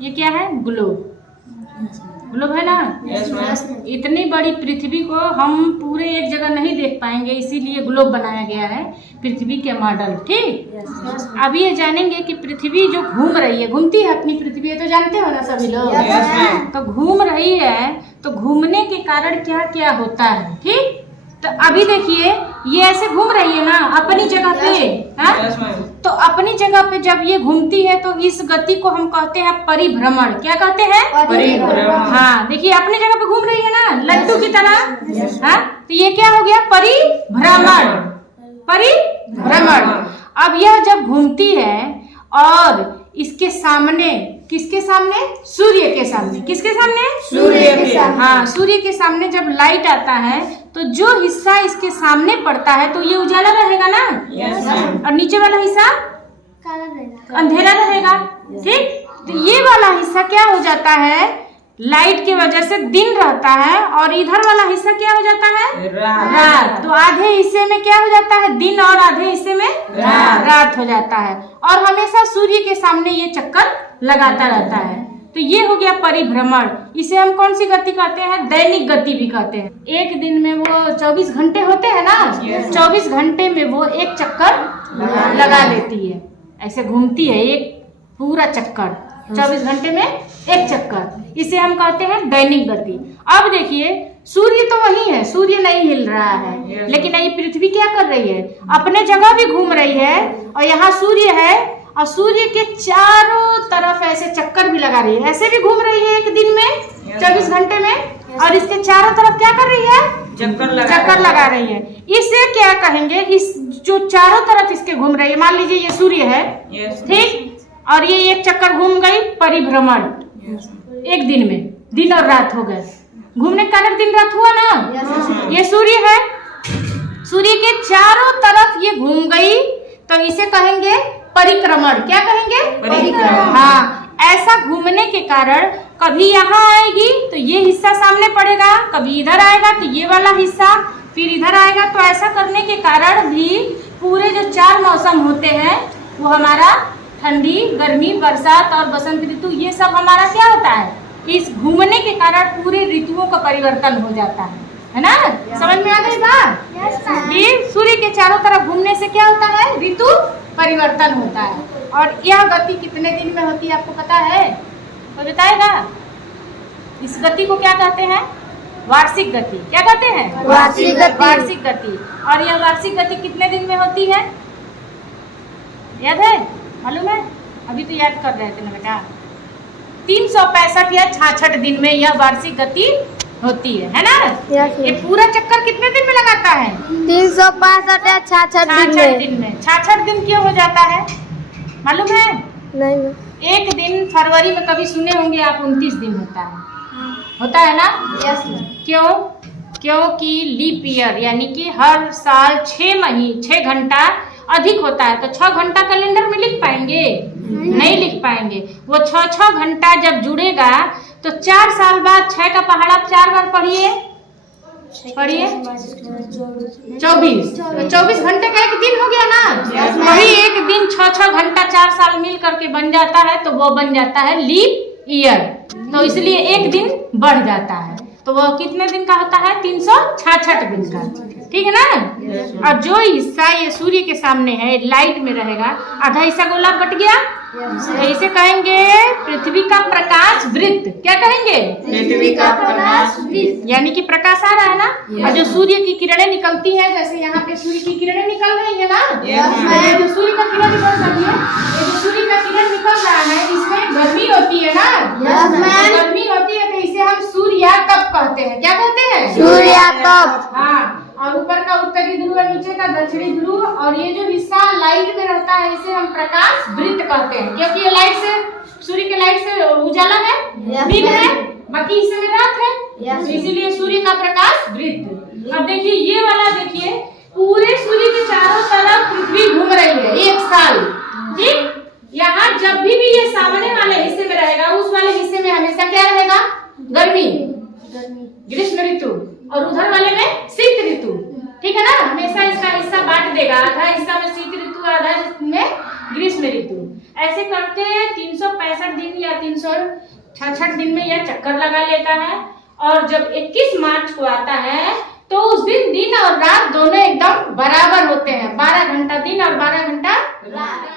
ये क्या है? ग्लोब। ग्लोब है ना? इतनी बड़ी पृथ्वी को हम पूरे एक जगह नहीं देख पाएंगे, इसीलिए ग्लोब बनाया गया है पृथ्वी के मॉडल। ठीक, अब ये जानेंगे कि पृथ्वी जो घूम रही है, घूमती है अपनी पृथ्वी, है तो जानते हो ना सभी लोग। तो घूम रही है तो घूमने के कारण क्या क्या होता है। ठीक, तो अभी देखिए ये ऐसे घूम रही है ना अपनी जगह पे, हाँ? तो अपनी जगह पे जब ये घूमती है तो इस गति को हम कहते हैं परिभ्रमण। क्या कहते हैं? परिभ्रमण। हाँ, देखिए अपनी जगह पे घूम रही है ना लड्डू की तरह, हाँ? तो ये क्या हो गया? परिभ्रमण। परिभ्रमण। अब यह जब घूमती है और इसके सामने, किसके सामने? सूर्य के सामने। किसके सामने? सूर्य के सामने। हाँ, सूर्य के सामने जब लाइट आता है तो जो हिस्सा इसके सामने पड़ता है तो ये उजाला रहेगा ना, और नीचे वाला हिस्सा अंधेरा रहेगा। ठीक, तो ये वाला हिस्सा क्या हो जाता है? लाइट की वजह से दिन रहता है, और इधर वाला हिस्सा क्या हो जाता है? रात। तो आधे हिस्से में क्या हो जाता है? दिन, और आधे हिस्से में रात हो जाता है, और हमेशा सूर्य के सामने ये चक्कर लगाता रहता है। तो ये हो गया परिभ्रमण। इसे हम कौन सी गति कहते हैं? दैनिक गति भी कहते हैं। एक दिन में वो 24 घंटे होते हैं ना, 24 घंटे में वो एक चक्कर लगा लेती है, ऐसे घूमती है एक पूरा चक्कर, 24 घंटे में एक चक्कर। इसे हम कहते हैं दैनिक गति। अब देखिए सूर्य तो वही है, सूर्य नहीं हिल रहा है, लेकिन ये पृथ्वी क्या कर रही है? अपने जगह भी घूम रही है, और यहाँ सूर्य है और सूर्य के चारों तरफ ऐसे चक्कर भी लगा रही है, ऐसे भी घूम रही है एक दिन में 24 घंटे में, और इसके चारों तरफ क्या कर रही है? चक्कर लगा रही है। इसे क्या कहेंगे? इस जो चारों तरफ इसके घूम रही है, मान लीजिए ये सूर्य है, ठीक, और ये एक चक्कर घूम गई, परिभ्रमण। एक दिन में दिन और रात हो गए, घूमने के कारण दिन रात हुआ ना। ये सूर्य है, सूर्य के चारों तरफ ये घूम गई, तो इसे कहेंगे परिक्रमण। क्या कहेंगे? परिक्रमण। हाँ, ऐसा घूमने के कारण कभी यहाँ आएगी तो ये हिस्सा सामने पड़ेगा, कभी इधर आएगा तो ये वाला हिस्सा, फिर इधर आएगा। तो ऐसा करने के कारण भी पूरे जो 4 मौसम होते हैं वो हमारा ठंडी, गर्मी, बरसात और बसंत ऋतु, ये सब हमारा क्या होता है? इस घूमने के कारण पूरे ऋतुओं का परिवर्तन हो जाता है ना? समझ में आ गई बात? कि सूर्य के चारों तरफ घूमने से क्या होता है? ऋतु परिवर्तन होता है। और यह गति कितने दिन में होती है आपको पता है? तो बताएगा। इस गति को क्या कहते हैं? वार्षिक गति। क्या कहते हैं? वार्षिक गति। वार्षिक गति। और यह वार्षिक गति कितने दिन में होती है? याद है? मालूम है? अभी तो याद कर रहे थे ना बेटा। 365 या 66 दिन में यह वार्षिक गति होती है ना? ये पूरा चक्कर कितने दिन में लगाता है? 365 या 66 दिन में। 66 दिन क्यों हो जाता है मालूम है? नहीं। एक दिन फरवरी में कभी सुने होंगे आप, 29 दिन होता है, होता है ना? क्यों? क्योंकि लीप ईयर, यानी कि हर साल 6 घंटा अधिक होता है। तो 6 घंटा कैलेंडर में लिख पाएंगे? नहीं लिख पाएंगे। वो 6 घंटा जब जुड़ेगा तो 4 साल बाद 6 का पहाड़ा 4 बार पढ़िए, 24 घंटे का एक दिन हो गया ना। वही एक दिन 6 घंटा 4 साल मिल करके बन जाता है, तो वो बन जाता है लीप ईयर। तो इसलिए एक दिन बढ़ जाता है, तो वो कितने दिन का होता है? 366 दिन का। ठीक है ना? और जो हिस्सा ये सूर्य के सामने है, लाइट में रहेगा, आधा हिस्सा गोलार्ध बट गया, तो इसे कहेंगे पृथ्वी का प्रकाश वृत्त। क्या कहेंगे? पृथ्वी का प्रकाश वृत्त। यानी कि प्रकाश आ रहा है ना, और जो सूर्य की किरणें निकलती है, जैसे यहाँ पे सूर्य की किरणें निकल रही है ना, ये जो सूर्य का किरण निकल रही है, ये जो सूर्य का किरण निकल रहा है, इसमें गर्मी होती है ना। गर्मी होती है तो इसे हम सूर्यातप कहते हैं। क्या कहते हैं? सूर्यातप। हाँ, और ऊपर का उत्तरी ध्रुव, नीचे का दक्षिणी ध्रुव, और ये जो हिस्सा लाइट में रहता है इसे हम प्रकाश वृत्त कहते हैं, क्योंकि ये लाइट से, सूर्य के लाइट से उजाला है, दिन है, बाकी हिस्से में रात है, तो इसीलिए सूर्य का प्रकाश वृत्त। अब देखिए ये वाला, देखिए पूरे सूर्य के चारों तरफ पृथ्वी घूम रही है एक साल। ठीक, यहाँ जब भी ये सामने वाले हिस्से में रहेगा, उस वाले हिस्से में हमेशा क्या रहेगा? गर्मी, ग्रीष्म ऋतु, और उधर वाले में शीत ऋतु। ठीक है ना? हमेशा इसका हिस्सा बांट देगा, आधा हिस्सा में शीत ऋतु, आधा में ग्रीष्म ऋतु। ऐसे करके 365 दिन या 366 दिन में यह चक्कर लगा लेता है। और जब 21 मार्च को आता है तो उस दिन और रात दोनों एकदम बराबर होते हैं, 12 घंटा दिन और 12 घंटा रात।